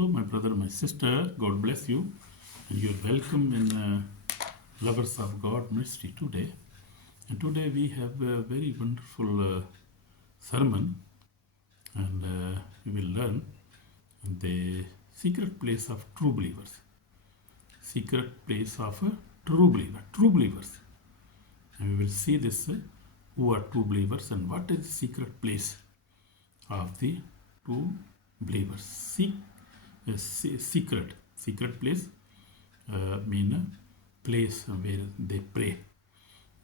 Hello, my brother, my sister. God bless you. And you're welcome in Lovers of God Ministry today. And today we have a very wonderful sermon, and we will learn the secret place of true believers. Secret place of a true believer. True believers. And we will see this who are true believers and what is the secret place of the true believers. Secret place mean a place where they pray.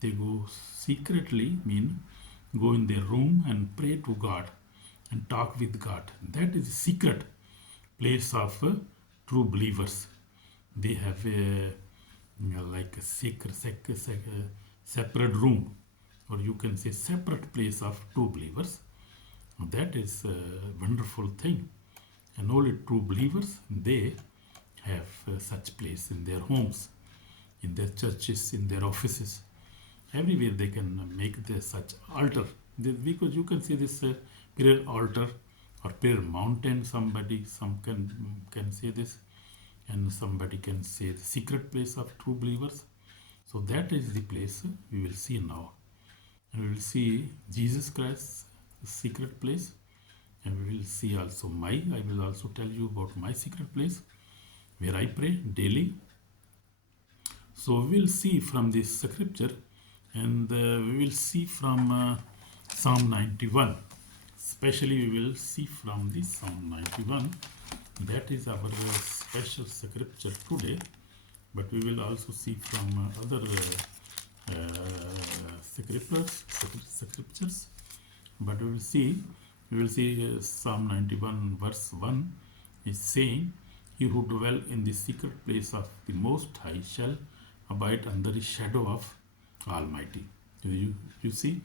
They go secretly, mean go in their room and pray to God and talk with God. That is the secret place of true believers. They have like a separate room, or you can say separate place of true believers. That is a wonderful thing. And only true believers, they have such place in their homes, in their churches, in their offices. Everywhere they can make such altar. Because you can see this prayer altar or prayer mountain, some can say this, and somebody can say the secret place of true believers. So that is the place we will see now. And we will see Jesus Christ's secret place. And we will see also I will also tell you about my secret place where I pray daily. So we will see from this scripture, and we will see from Psalm 91. Especially we will see from the Psalm 91. That is our special scripture today. But we will also see from other scriptures. But we will see Psalm 91 verse 1 is saying, "He who dwell in the secret place of the Most High shall abide under the shadow of Almighty." You see,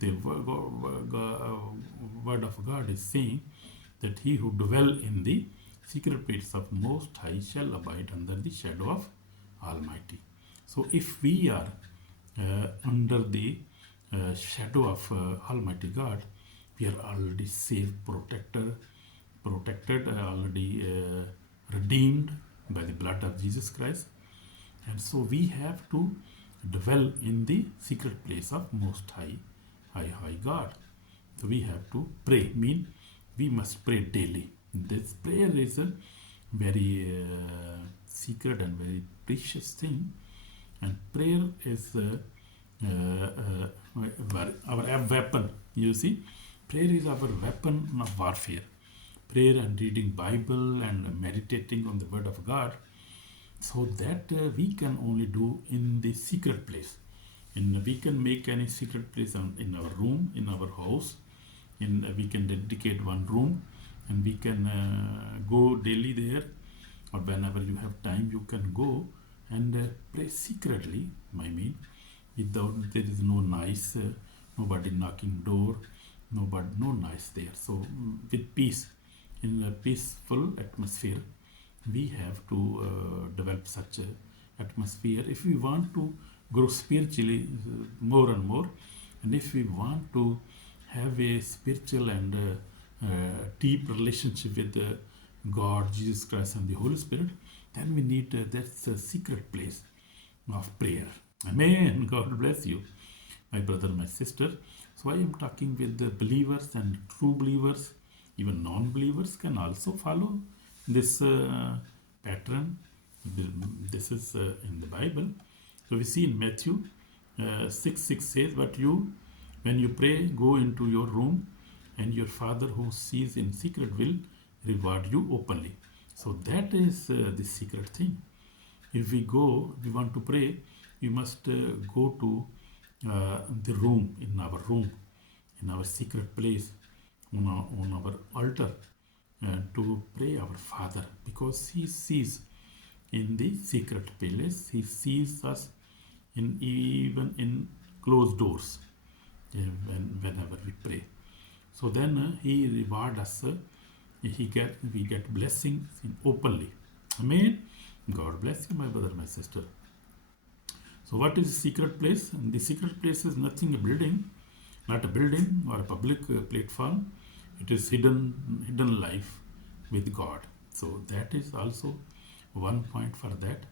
the word of God is saying that he who dwell in the secret place of Most High shall abide under the shadow of Almighty. So if we are under the shadow of Almighty God, we are already safe, protected, already redeemed by the blood of Jesus Christ. And so we have to dwell in the secret place of Most High God. So we have to pray, mean we must pray daily. This prayer is a very secret and very precious thing. And prayer is our weapon, you see. Prayer is our weapon of warfare. Prayer and reading Bible and meditating on the Word of God, so that we can only do in the secret place. And we can make any secret place in our room, in our house. We can dedicate one room, and we can go daily there, or whenever you have time, you can go and pray secretly. I mean, without there is no noise, nobody knocking door. No noise there. So with peace, in a peaceful atmosphere, we have to develop such an atmosphere if we want to grow spiritually more and more, and if we want to have a spiritual and deep relationship with God, Jesus Christ, and the Holy Spirit, then we need that's a secret place of prayer. Amen. God bless you, my brother, my sister. So I am talking with the believers and true believers. Even non-believers can also follow this pattern. This is in the Bible. So we see in Matthew 6:6 says, "But you, when you pray, go into your room, and your Father who sees in secret will reward you openly." So that is the secret thing. If we want to pray, we must go to the room, in our secret place, on our altar, to pray our Father, because He sees in the secret place. He sees us even in closed doors whenever we pray. So then He reward us. We get blessings openly. Amen. God bless you, my brother, my sister. So what is the secret place? And the secret place is nothing not a building or a public platform. It is hidden life with God. So that is also one point for that.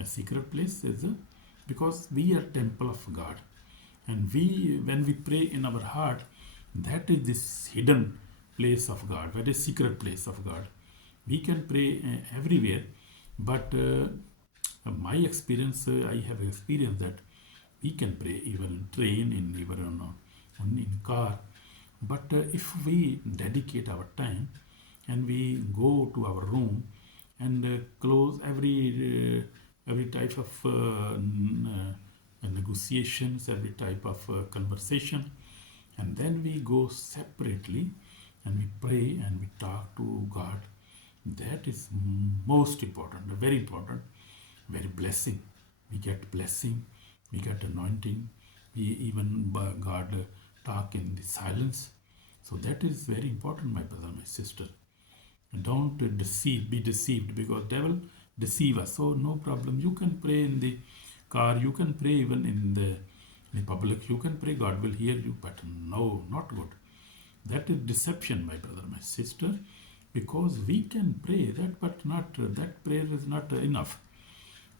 A secret place is because we are temple of God, and when we pray in our heart, that is this hidden place of God, that is secret place of God. We can pray everywhere, but my experience, I have experienced that we can pray even in train, in even in car. But if we dedicate our time and we go to our room and close every type of negotiations, every type of conversation, and then we go separately and we pray and we talk to God, that is most important, very important, very blessing. We get blessing, we get anointing, we even God talk in the silence. So that is very important, my brother, my sister. And don't be deceived, because devil deceive us. So no problem. You can pray in the car, you can pray even in the public, you can pray, God will hear you, but no, not good. That is deception, my brother, my sister, because we can pray that, but not that prayer is not enough.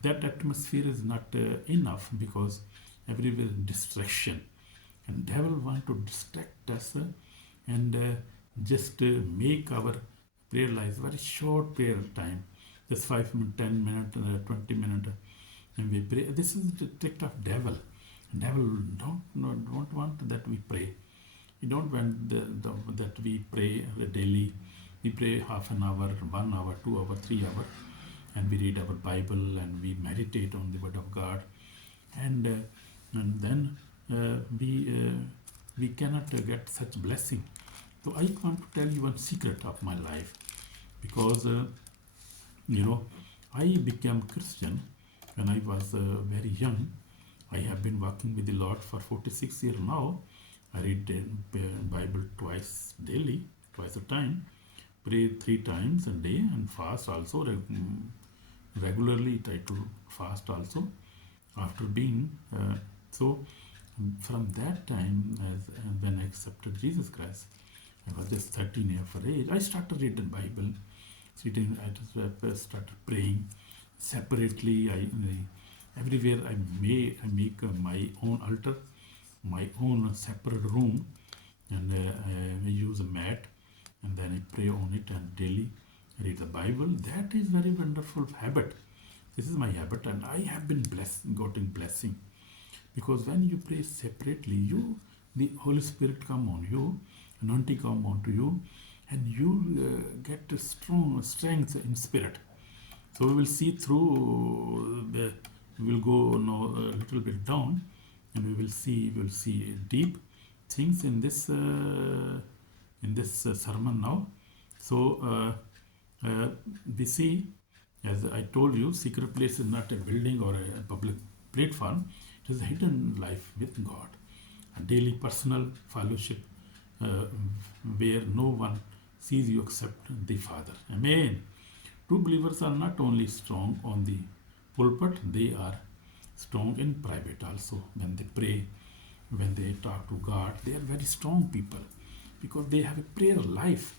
That atmosphere is not enough, because everywhere is distraction, and devil want to distract us and just make our prayer life very short prayer time, just 5 minutes, 10 minutes, 20 minutes, and we pray. This is the trick of devil. Devil don't want that we pray. We don't want that we pray daily. We pray half an hour, 1 hour, 2 hour, 3 hour, and we read our Bible and we meditate on the Word of God, and then we cannot get such blessing. So I want to tell you one secret of my life, because I became Christian when I was very young. I have been walking with the Lord for 46 years now. I read the Bible twice daily, twice a time, pray 3 times a day, and fast also regularly. Try to fast also after being so. From that time, when I accepted Jesus Christ, I was just 13 years of age. I started reading the Bible. I started praying separately. Everywhere I make my own altar, my own separate room, and I use a mat, and then I pray on it, and daily read the Bible. That is very wonderful habit. This is my habit, and I have been gotten blessing, because when you pray separately, the Holy Spirit come on you, anointing come on to you, and you get a strong strength in spirit. So we will see through we will go now a little bit down, and we will see deep things in this sermon now. So we see, as I told you, secret place is not a building or a public platform. It is a hidden life with God, a daily personal fellowship where no one sees you except the Father. Amen. True believers are not only strong on the pulpit, they are strong in private also. When they pray, when they talk to God, they are very strong people, because they have a prayer life.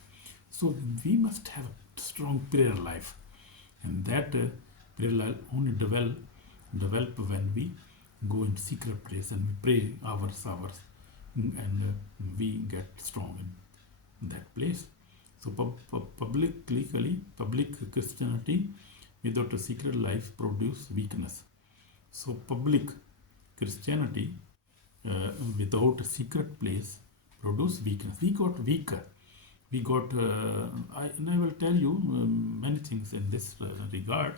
So we must have a strong prayer life, and that prayer life only develop when we go in secret place and we pray hours, and we get strong in that place. So public Christianity without a secret life produce weakness. So public Christianity without a secret place produce weakness. We got weaker. We got. And I will tell you many things in this regard.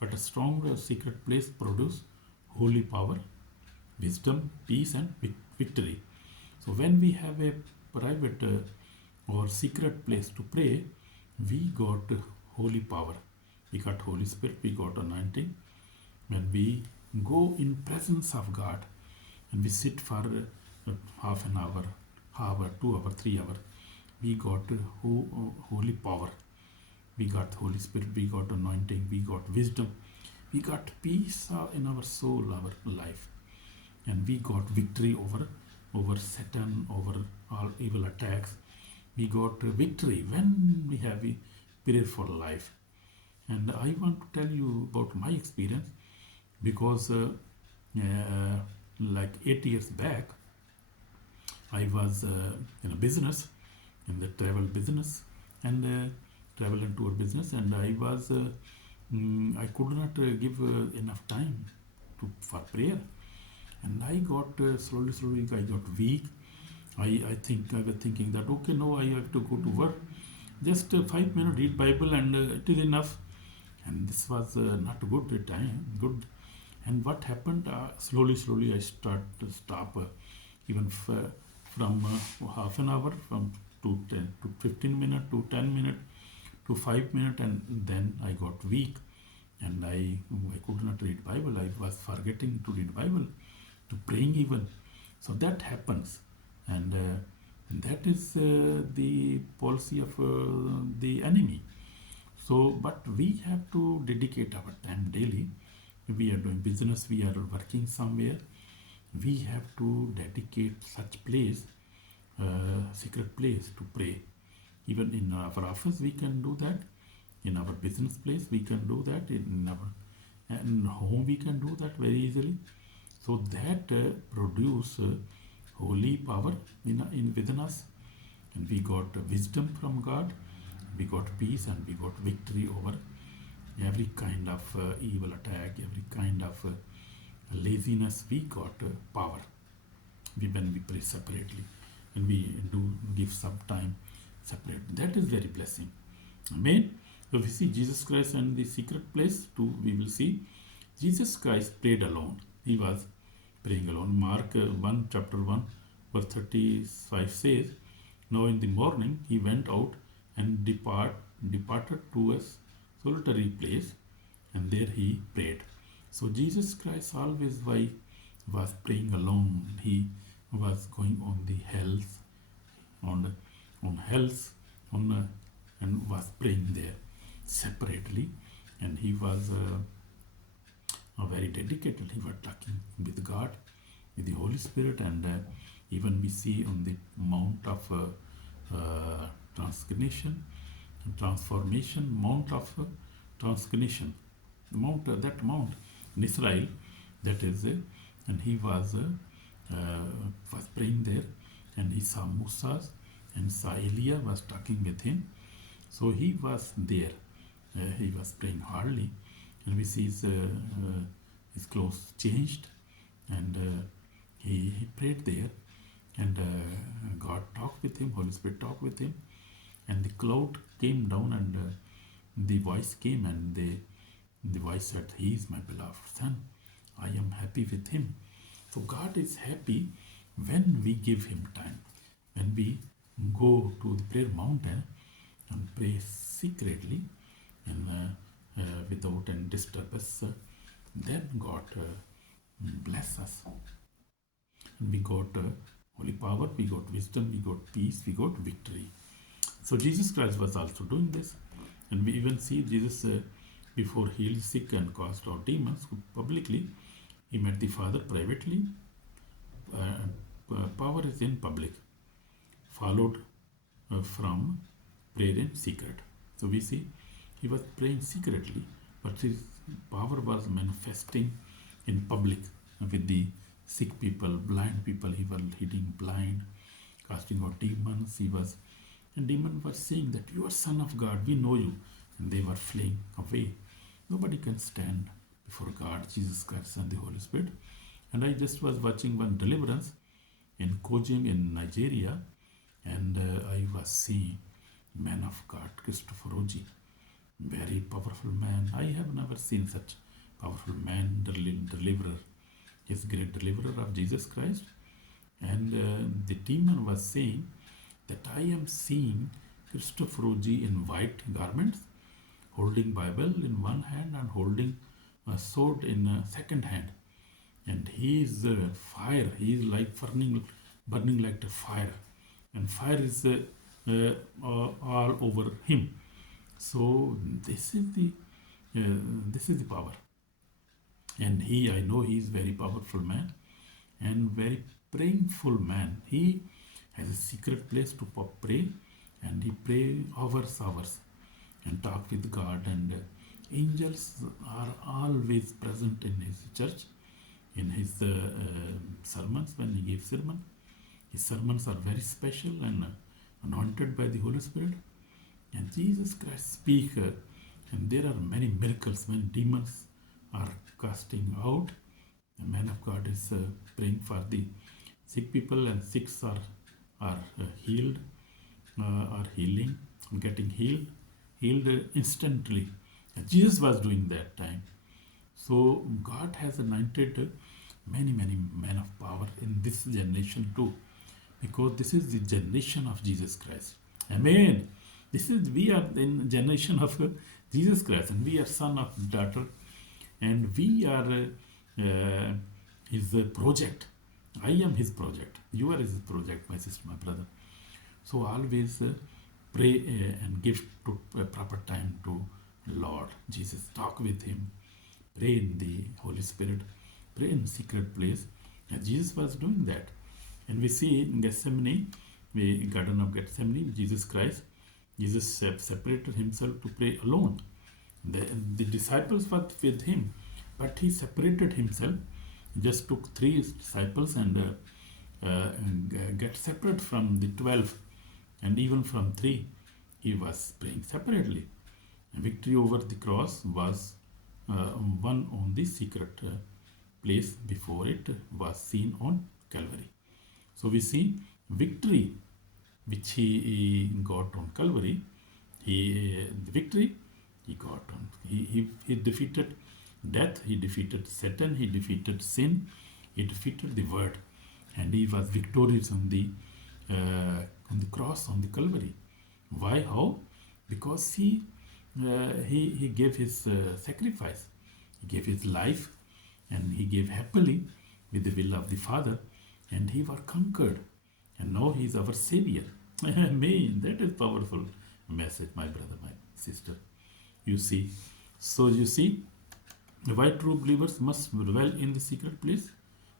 But a strong secret place produce holy power, wisdom, peace, and victory. So when we have a private or secret place to pray, we got holy power, we got Holy Spirit, we got anointing. When we go in presence of God and we sit for half an hour, 2 hour, 3 hour, we got holy power, we got Holy Spirit, we got anointing, we got wisdom, we got peace in our soul, our life, and we got victory over Satan, over all evil attacks. We got victory when we have prayer for life. And I want to tell you about my experience because uh, like 8 years back, I was in a business, in the travel business and travel and tour business, and I could not give enough time for prayer, and I got slowly I got weak. I was thinking that okay, no, I have to go to work. Just 5 minutes read Bible and it is enough. And this was not good time. Good. And what happened? Slowly I start to stop even from half an hour, from to 10 to 15 minutes to 10 minutes to 5 minutes, and then I got weak, and I could not read Bible. I was forgetting to read Bible, to praying even. So that happens, and that is the policy of the enemy. So, but we have to dedicate our time daily. We are doing business, we are working somewhere. We have to dedicate such place, secret place to pray. Even in our office, we can do that. In our business place, we can do that. In our home, we can do that very easily. So that produce holy power in within us, and we got wisdom from God. We got peace and we got victory over every kind of evil attack, every kind of laziness. We got power when we pray separately, and we do give some time separate. That is very blessing. Amen. So we see Jesus Christ and the secret place too. We will see Jesus Christ prayed alone. He was praying alone. Mark 1 chapter 1 verse 35 says, "Now in the morning he went out and departed to a solitary place, and there he prayed." So Jesus Christ always was praying alone. He was going on the hills, on hills, and was praying there separately, and he was very dedicated. He was talking with God, with the Holy Spirit, and even we see on the Mount of transformation, Mount of transformation, that mount in Israel, that is, and he was praying there, and he saw Moses and saw Elijah was talking with him. So he was there. He was praying hardly, and we see his clothes changed, and he prayed there, and God talked with him, Holy Spirit talked with him, and the cloud came down, and the voice came, and the voice said, "He is my beloved son. I am happy with him." So God is happy when we give him time, when we go to the prayer mountain and pray secretly and without any disturbance. Then God bless us. And we got holy power, we got wisdom, we got peace, we got victory. So Jesus Christ was also doing this. And we even see Jesus before healed sick and cast out demons publicly. He met the Father privately. Power is in public, followed from prayer in secret. So we see he was praying secretly, but his power was manifesting in public with the sick people, blind people. He was healing blind, casting out demons. And demons were saying that you are Son of God, we know you. And they were fleeing away. Nobody can stand before God, Jesus Christ, and the Holy Spirit. And I just was watching one deliverance in Kojim in Nigeria, and I was seeing man of God, Christopher Oji, very powerful man. I have never seen such powerful man, deliverer. He's great deliverer of Jesus Christ. And the demon was saying that I am seeing Christopher Oji in white garments, holding Bible in one hand and holding a sword in a second hand. And he is fire. He is like burning like the fire, and fire is all over him. So this is the power. And I know he is very powerful man and very prayingful man. He has a secret place to pray, and he pray hours. and talk with God. And angels are always present in his church, in his sermons. When he gives sermon, his sermons are very special and anointed by the Holy Spirit. And Jesus Christ speaks, and there are many miracles when demons are casting out. The man of God is praying for the sick people, and sick are healed, are healing, getting healed instantly. And Jesus was doing that time. So God has anointed many men of power in this generation too, because this is the generation of Jesus Christ. Amen. We are in generation of Jesus Christ, and we are son of daughter, and we are his project. I am his project. You are his project, my sister, my brother. So always pray and give to proper time to Lord Jesus. Talk with him. Pray in the Holy Spirit. Pray in secret place. And Jesus was doing that. And we see in Gethsemane, the Garden of Gethsemane, Jesus Christ, Jesus separated himself to pray alone. The disciples were with him, but he separated himself. He just took 3 disciples and get separate from the 12, and even from 3, he was praying separately. Victory over the cross was won on the secret place before it was seen on Calvary. So we see victory which he got on Calvary. The victory he got on. He defeated death, he defeated Satan, he defeated sin, he defeated the word, and he was victorious on the cross, on the Calvary. Why? How? Because he gave his sacrifice, he gave his life, and he gave happily with the will of the Father, and he was conquered, and now he is our Savior. Amen. That is powerful message, my brother, my sister. You see, so you see, why true believers must dwell in the secret place.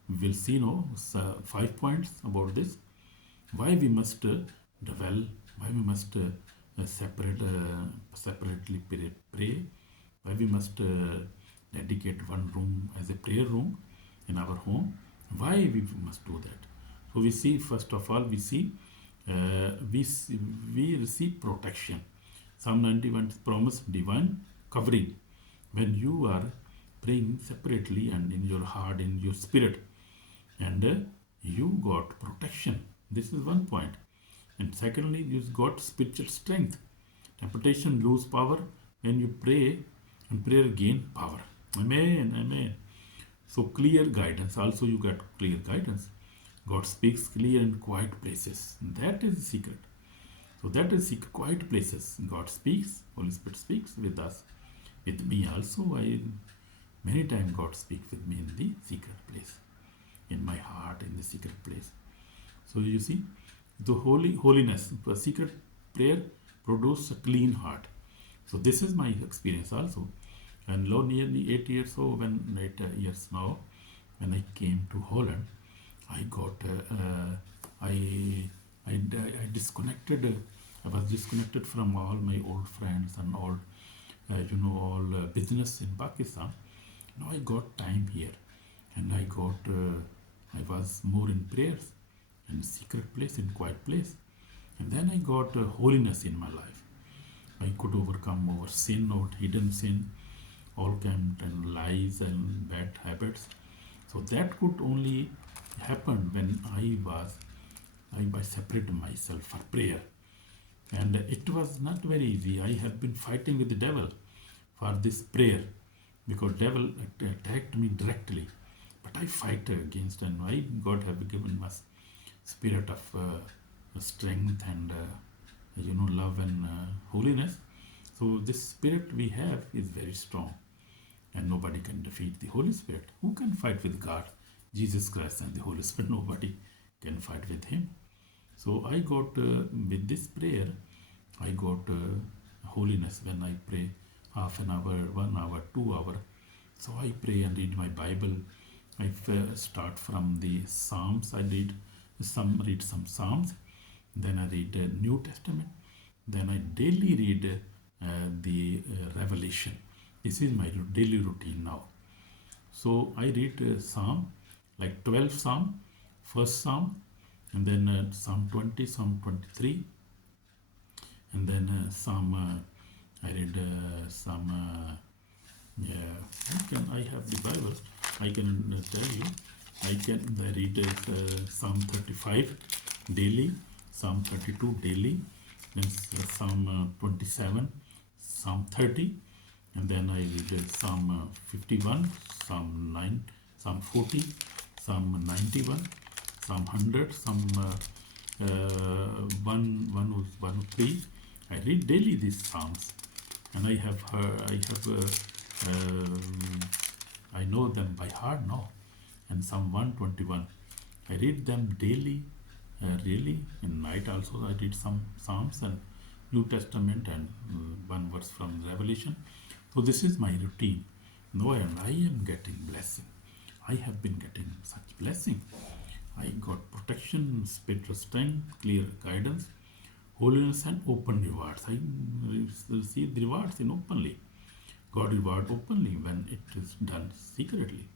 We will see now 5 points about this. Why we must dwell, why we must separately pray, why we must dedicate one room as a prayer room in our home. Why we must do that? So we see, first of all, we see we receive protection. Psalm 91 promise divine covering. When you are praying separately and in your heart, in your spirit, and you got protection. This is one point. And secondly, you got spiritual strength. Temptation lose power when you pray, and prayer gain power. Amen. Amen. So clear guidance. Also you got clear guidance. God speaks clear in quiet places. That is the secret. So that is quiet places. God speaks. Holy Spirit speaks with us. With me also. Many times God speaks with me in the secret place. In my heart, in the secret place. So you see, the holiness, the secret prayer produces a clean heart. So this is my experience also. And nearly 8 years old, 8 years now, when I came to Holland, I got, I disconnected. I was disconnected from all my old friends and all, all business in Pakistan. Now I got time here, and I was more in prayers and secret place, in quiet place, and then I got holiness in my life. I could overcome our sin, or hidden sin, all kind and lies and bad habits. So that could only happen when I separated myself for prayer. And it was not very easy. I have been fighting with the devil for this prayer, because devil attacked me directly. But I fight against, and God have given us spirit of strength and love and holiness. So this spirit we have is very strong, and nobody can defeat the Holy Spirit. Who can fight with God? Jesus Christ and the Holy Spirit. Nobody can fight with him. So I got with this prayer, I got holiness when I pray half an hour, 1 hour, 2 hours. So I pray and read my Bible. I start from the Psalms. I read some Psalms. Then I read New Testament. Then I daily read the revelation. This is my daily routine now. So I read Psalm, like 12 Psalm, first Psalm, and then Psalm 20, Psalm 23, and then I read Psalm, I have the Bible, I can tell you, I read Psalm 35 daily, Psalm 32 daily, then Psalm 27, Psalm 30, and then I read Psalm 51, Psalm 9, Psalm 40, Psalm 91, Psalm 100, Psalm 103. I read daily these Psalms, and I know them by heart now. And Psalm 121, I read them daily, really. In night also I read some Psalms and New Testament and one verse from Revelation. So this is my routine. No, and I am getting blessing. I have been getting such blessing. I got protection, spiritual strength, clear guidance, holiness, and open rewards. I receive the rewards in openly. God reward openly when it is done secretly.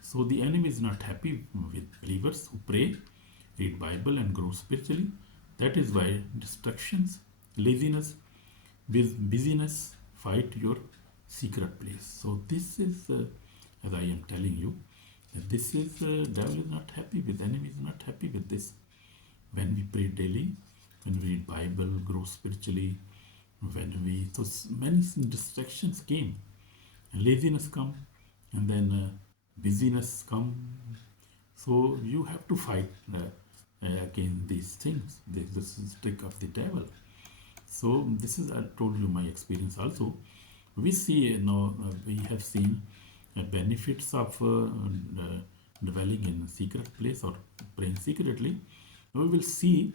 So the enemy is not happy with believers who pray, read Bible, and grow spiritually. That is why distractions, laziness, busyness fight your secret place. So this is, as I am telling you, that this is devil is not happy with, enemy is not happy with this. When we pray daily, when we read Bible, grow spiritually, so many distractions came, and laziness come, and then busyness come. So you have to fight against these things. This is the trick of the devil. So this is, I told you my experience also. We see, we have seen benefits of dwelling in a secret place or praying secretly. We will see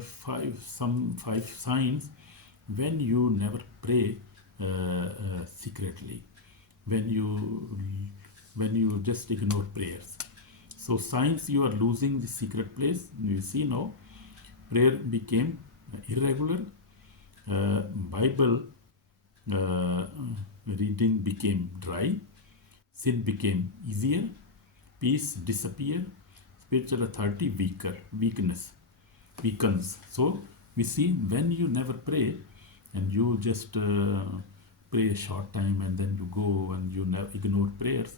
five signs when you never pray secretly, when you just ignore prayers. So signs you are losing the secret place. You see now, prayer became irregular, Bible reading became dry, sin became easier, peace disappear, spiritual authority weakens. So we see when you never pray and you just pray a short time and then you go and you ignore prayers,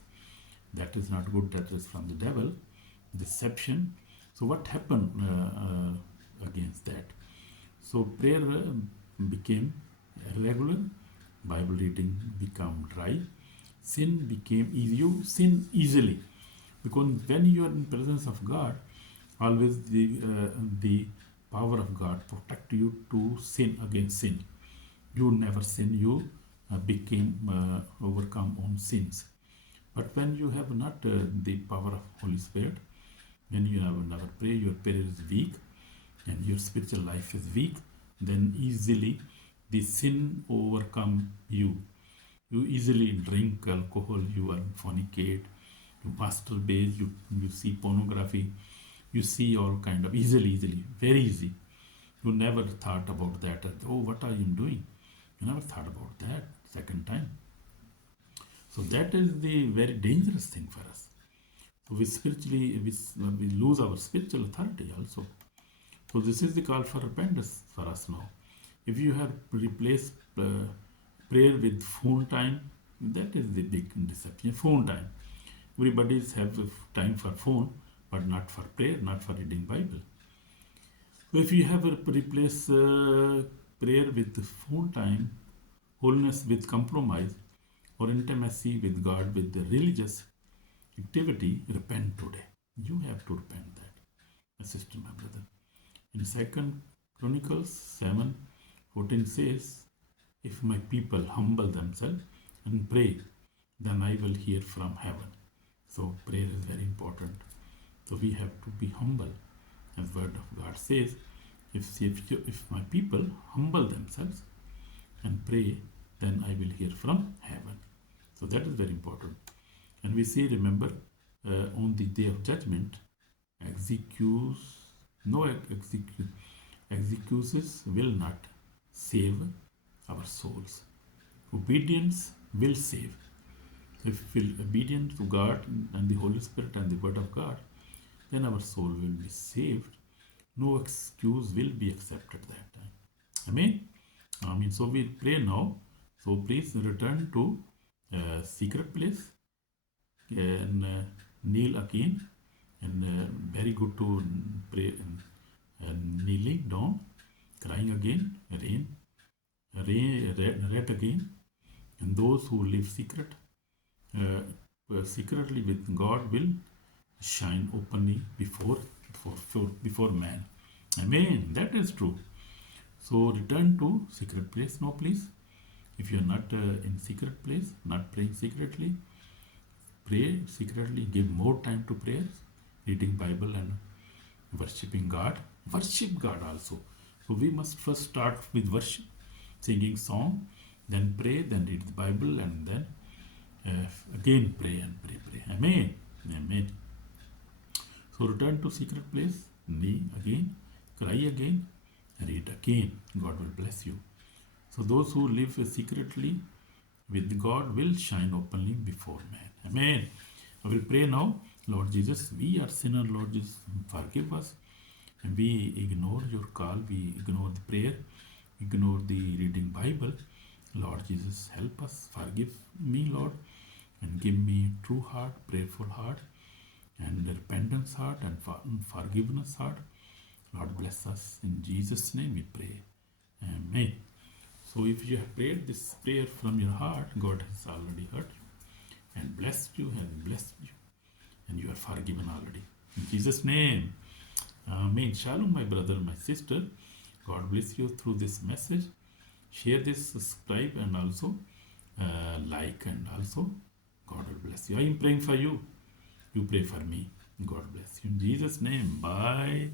that is not good. That is from the devil, deception. So what happened against that? So prayer became irregular, Bible reading became dry, sin became easy. You sin easily because when you are in presence of God, always the power of God protect you to sin against sin. You never sin. You overcome on sins. But when you have not the power of Holy Spirit, when you never pray, your prayer is weak, and your spiritual life is weak, then easily the sin overcome you. You easily drink alcohol, you fornicate, you masturbate, you see pornography, you see all kind of easily, very easy. You never thought about that. Oh, what are you doing? You never thought about that second time. So that is the very dangerous thing for us. So we lose our spiritual authority also. So this is the call for repentance for us now. If you have replaced prayer with phone time, that is the big deception. Phone time. Everybody have time for phone, but not for prayer, not for reading Bible. So if you have replaced prayer with phone time, holiness with compromise, or intimacy with God with the religious activity, repent today. You have to repent that, my sister, my brother. In 2 Chronicles 7:14 says, if my people humble themselves and pray, then I will hear from heaven. So prayer is very important. So we have to be humble. As word of God says, if my people humble themselves and pray, then I will hear from heaven. So that is very important. And we say, remember, on the day of judgment, excuses will not save our souls. Obedience will save. If we feel obedient to God and the Holy Spirit and the Word of God, then our soul will be saved. No excuse will be accepted that time. Amen. Amen. So we pray now. So please return to secret place and kneel again. And very good to pray kneeling down, crying again, read again. And those who live secretly with God will shine openly before man. Amen. That is true. So return to secret place now, please. If you are not in secret place, not praying secretly, pray secretly. Give more time to prayers, reading Bible and worshipping God. Worship God also. So we must first start with worship, singing song, then pray, then read the Bible, and then again pray and pray. Amen. Amen. So return to secret place, kneel again, cry again, read again. God will bless you. So those who live secretly with God will shine openly before man. Amen. I will pray now. Lord Jesus, we are sinners. Lord Jesus, forgive us. And we ignore your call. We ignore the prayer. Ignore the reading Bible. Lord Jesus, help us. Forgive me, Lord. And give me true heart, prayerful heart, and repentance heart, and forgiveness heart. Lord, bless us. In Jesus' name we pray. Amen. So if you have prayed this prayer from your heart, God has already heard you and blessed you, and you are forgiven already. In Jesus' name. Amen. Shalom, my brother, my sister. God bless you through this message. Share this, subscribe, and also like, and also God will bless you. I am praying for you. You pray for me. God bless you. In Jesus' name. Bye.